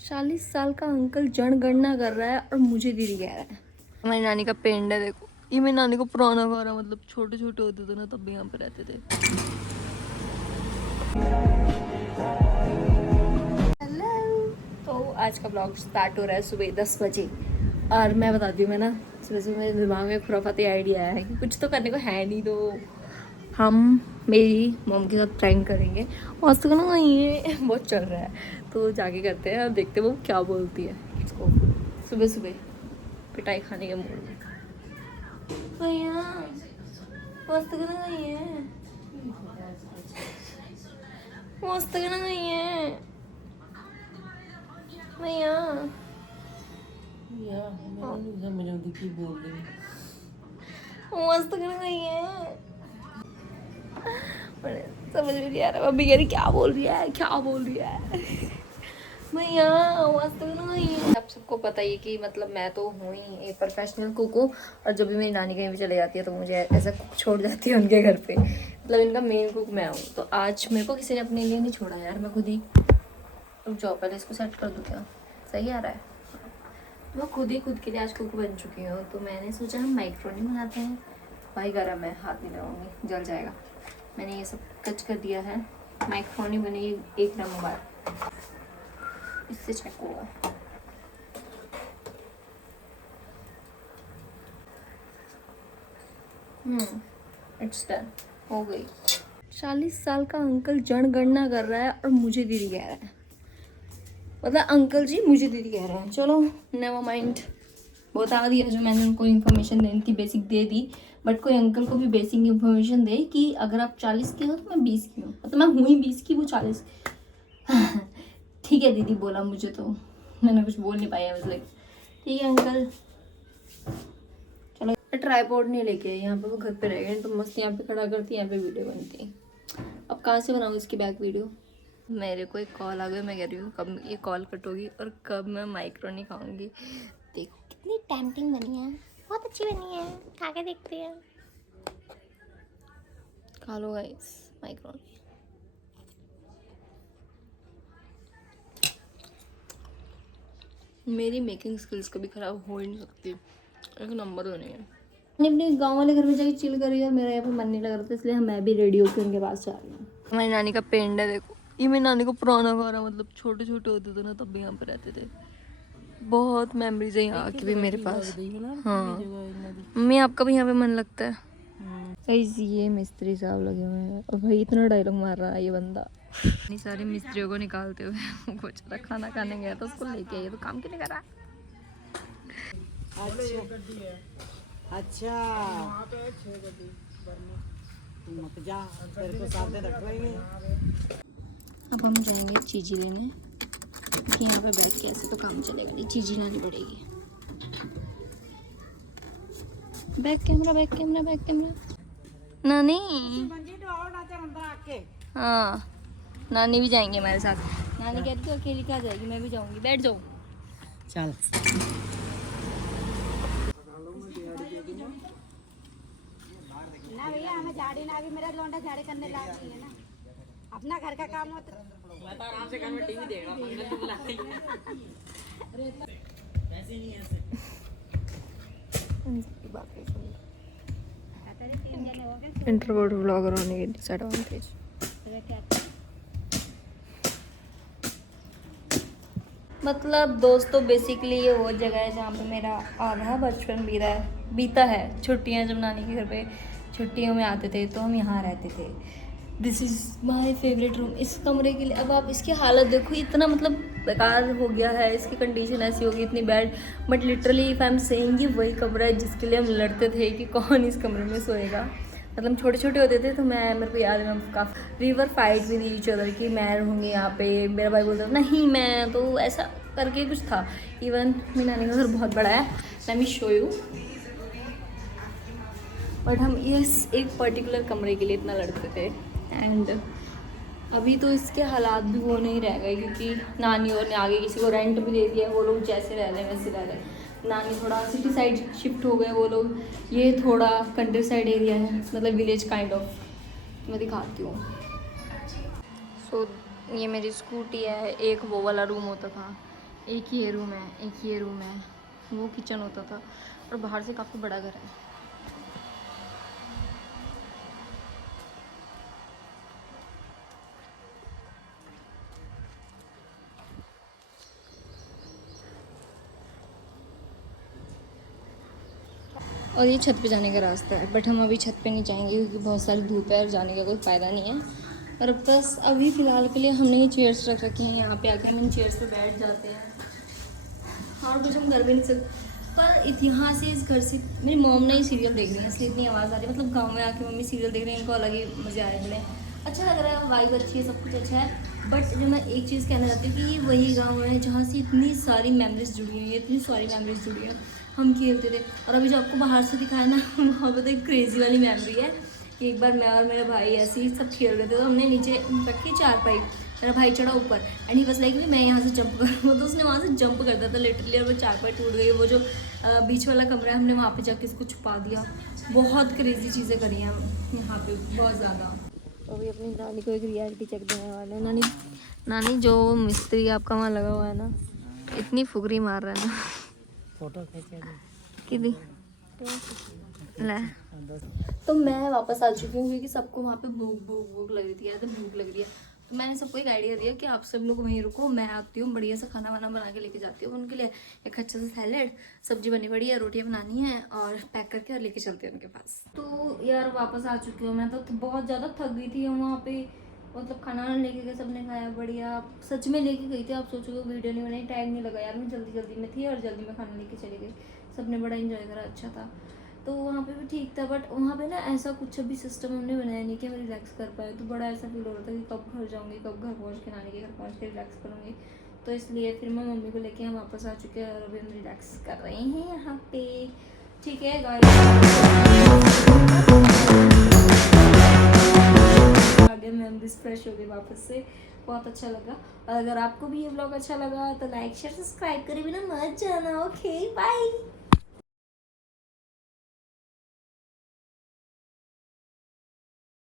40 साल का अंकल जनगणना कर रहा है और मुझे दीदी कह रहा है। हमारी नानी का पेंड है, देखो ये मेरी नानी को पुराना घर है, मतलब छोटे छोटे होते थे ना तब भी यहाँ पे रहते थे। हेलो, तो आज का ब्लॉग स्टार्ट हो रहा है सुबह 10 बजे और मैं बताती हूँ, मैं ना सुबह सुबह मेरे दिमाग में खुराफाती आइडिया आया है कि कुछ तो करने को है नहीं, तो हम मेरी मॉम के साथ प्रैंक करेंगे। और तो ना ये बहुत चल रहा है, तो जाके करते हैं और देखते हैं वो क्या बोलती है। इसको सुबह सुबह पिटाई खाने के मूड में भैया मस्त करना नहीं है, मस्त करना नहीं है भैया। मस्त करना नहीं है, समझ में नहीं आ रहा मम्मी कह रही क्या बोल रही है, क्या बोल रही है भैया। मस्त करना नहीं है। आप सबको पता ही है कि मतलब मैं तो हूँ ही एक प्रोफेशनल कुक हूँ, और जब भी मेरी नानी कहीं भी चले जाती है तो मुझे ऐसा कुक छोड़ जाती है उनके घर पे, मतलब इनका मेन कुक मैं हूँ। तो आज मेरे को किसी ने अपने लिए नहीं छोड़ा यार, मैं खुद ही। रुक जाओ पहले इसको सेट कर दूँ, क्या सही आ रहा है? मैं खुद ही खुद के लिए आज कुक बन चुकी हूँ, तो मैंने सोचा हम माइक्रोनी बनाते हैं। भाई गरम है, हाथ नहीं लगाऊंगी, जल जाएगा। मैंने ये सब कच कर दिया है, माइक्रोनी बनेगी 1 नंबर, इससे चेक होगा। इट्स डन, हो गई। 40 साल का अंकल जनगणना कर रहा है और मुझे दीदी कह रहा है, मतलब अंकल जी मुझे दीदी कह रहे हैं। चलो नेवर माइंड, बता दिया जो मैंने उनको इन्फॉर्मेशन देनी थी बेसिक दे दी, बट कोई अंकल को भी बेसिक इन्फॉर्मेशन दे कि अगर आप 40 के हो तो मैं 20 की हूँ, मतलब मैं हुई 20 की, वो 40। ठीक है दीदी बोला मुझे, तो मैंने कुछ बोल नहीं पाया, मतलब ठीक है अंकल। चलो ट्राईपॉड नहीं लेके यहाँ पे, वो घर पे रह गए तो मस्त यहाँ पे खड़ा करती, यहाँ पे वीडियो बनती। अब कहाँ से बनाऊँ इसकी बैक वीडियो? मेरे को एक कॉल आ गया, मैं कह रही हूँ कब ये कॉल कट होगी और कब मैं माइक्रोनी खाऊंगी। देखो कितनी टेम्पटिंग बनी है, बहुत अच्छी बनी है, खा के देखते हैं। खा लो गाइस माइक्रोनी। मेरी मेकिंग स्किल्स कभी खराब हो ही नहीं सकती, एक नंबर तो नहीं है। मैंने अपने गाँव वाले घर में जाके चिल करी और मेरा यहाँ पे मन नहीं लग रहा था, इसलिए मैं भी रेडी होकर उनके पास जा रही हूँ। हमारी नानी का पेंड है, देखो ये मेरी नानी को पुराना घर है, मतलब छोटे छोटे होते थे ना तब भी यहाँ पे रहते थे। बहुत मेमोरीज है यहाँ की भी मेरे पास। हाँ मम्मी आपका भी यहाँ पे मन लगता है? ये मिस्त्री साहब लगे हुए हैं और भाई इतना डायलॉग मार रहा है ये बंदा। इतनी सारी मिस्त्रियों को निकालते हुए वो बेचारा खाना खाने गया था, उसको लेके आइए तो काम क्यों नहीं करा? अच्छा मत जा, तेरे को साथ में रख लेंगे। अब हम जाएंगे चीज़ी लेने, क्योंकि यहाँ पे बैठ के ऐसे तो काम चलेगा नहीं, चीज़ी लानी पड़ेगी। Back camera, back camera, back camera. नानी, हाँ नानी भी जाएंगे हमारे साथ। नानी कहती है अकेली क्या जाएगी, मैं भी जाऊंगी, बैठ जाओ। चल ना भैया हमें झाड़ी ना, अभी मेरा लौंडा झाड़ी करने लायक नहीं है ना, अपना घर का काम होता मैं तो आराम से घर में टीवी देख रहा हूं, अंदर तो बुलाते ही वैसे नहीं ऐसे इंट्रोवर्ट व्लॉगर होने के डिसएडवांटेज। मतलब दोस्तों बेसिकली ये वो जगह है जहाँ पे मेरा आधा बचपन बीता है। छुट्टियाँ जब नानी के घर पे छुट्टियों में आते थे तो हम यहाँ रहते थे। This is my favourite room. इस कमरे के लिए अब आप इसकी हालत देखो, इतना मतलब बेकार हो गया है, इसकी कंडीशन ऐसी होगी इतनी bad, but literally if I am saying वही कमरा है जिसके लिए हम लड़ते थे कि कौन इस कमरे में सोएगा। मतलब छोटे छोटे होते थे तो मेरे को याद है मैं काफ़ी river fight with each other कि मैं रहूँगी यहाँ पे, मेरा भाई बोलता नहीं मैं, तो ऐसा करके कुछ था। इवन मेरी नानी का घर बहुत बड़ा है, let me show you, but हम इस एक पर्टिकुलर कमरे के लिए इतना लड़ते थे। एंड अभी तो इसके हालात भी वो नहीं रह गए, क्योंकि नानी और ने आगे किसी को रेंट भी दे दिया, वो लोग जैसे रह रहे हैं वैसे रह रहे हैं। नानी थोड़ा सिटी साइड शिफ्ट हो गए वो लोग, ये थोड़ा कंट्री साइड एरिया है, मतलब विलेज काइंड ऑफ। मैं दिखाती हूँ। सो ये मेरी स्कूटी है, एक वो वाला रूम होता था, एक ही ये रूम है, एक ही ये रूम है, वो किचन होता था और बाहर से काफ़ी बड़ा घर है। और ये छत पे जाने का रास्ता है, बट हम अभी छत पे नहीं जाएंगे क्योंकि बहुत सारी धूप है और जाने का कोई फ़ायदा नहीं है। और बस अभी फ़िलहाल के लिए हमने ये चेयर्स रख रखी हैं, यहाँ पे आके हम इन चेयर्स पे बैठ जाते हैं और कुछ हम कर भी नहीं सकते। पर यहाँ से इस घर से मेरी मॉम ने ही सीरियल देख रही है इसलिए इतनी आवाज़ आ रही है। मतलब गाँव में आके मम्मी सीरियल देख रही है, इनको अलग ही मज़े आ रहे हैं, अच्छा लग रहा है, वाइब अच्छी है, सब कुछ अच्छा है। बट जो मैं एक चीज़ कहना चाहती हूँ कि ये वही गाँव है जहाँ से इतनी सारी मेमोरीज जुड़ी हुई है, इतनी सारी मेमोरीज जुड़ी है। हम खेलते थे और अभी जो आपको बाहर से दिखाया ना वहाँ पर तो एक क्रेज़ी वाली मेमोरी है कि एक बार मैं और मेरा भाई ऐसे ही सब खेल रहे थे, तो हमने नीचे रखी चारपाई, मेरा भाई चढ़ा ऊपर एंड ही बस लाइक मैं यहाँ से जंप करूँ तो उसने वहाँ से जंप कर दिया था लिटरली, और वो चारपाई टूट गई। वो जो बीच वाला कमरा है हमने वहाँ पे जाके इसको छुपा दिया। बहुत क्रेजी चीज़ें करी हैं हम यहाँ पे, बहुत ज़्यादा। तो अभी अपनी नानी को एक रियलिटी चेक देने वाले हैं। नानी नानी जो मिस्त्री आपका वहाँ लगा हुआ है ना, इतनी फुगरी मार रहा है ना, फोटो खींचे कि ले। तो मैं वापस आ चुकी हूँ क्योंकि सबको वहाँ पे भूख लग रही थी यार, तो भूख लग रही है। तो मैंने सबको एक आइडिया दिया कि आप सब लोग वहीं रुको, मैं आती हूँ, बढ़िया सा खाना वाना बना के लेके जाती हूँ उनके लिए। एक अच्छा सा सैलेड, सब्जी बनी पड़ी है, रोटियाँ बनानी है और पैक करके और लेके चलती हूँ उनके पास। तो यार वापस आ चुकी हूँ मैं, तो बहुत ज़्यादा थक गई थी हम वहाँ पे। मतलब खाना वाना लेके गए, सबने खाया बढ़िया, सच में लेके गई थी। आप सोचोगे वीडियो नहीं बनाई, टाइम नहीं लगा यार, मैं जल्दी जल्दी में थी और जल्दी में खाना लेके चली गई। सबने बड़ा इंजॉय करा, अच्छा था। तो वहाँ पे भी ठीक था, बट वहाँ पे ना ऐसा कुछ अभी सिस्टम हमने बनाया नहीं कि हम रिलैक्स कर पाए। तो बड़ा ऐसा फील हो रहा था कि कब घर जाऊँगी, कब घर पहुँच के नानी के घर पहुँच के रिलैक्स करूँगी। तो इसलिए फिर मैं मम्मी को लेके यहाँ वापस आ चुके हैं और अभी हम रिलैक्स कर रहे हैं यहाँ पे। ठीक है गाइस, आगे मेमोरीज फ्रेश हो गई वापस से, बहुत अच्छा लगा। और अगर आपको भी ये व्लॉग अच्छा लगा तो लाइक शेयर सब्सक्राइब करे बिना मत जाना। Okay bye.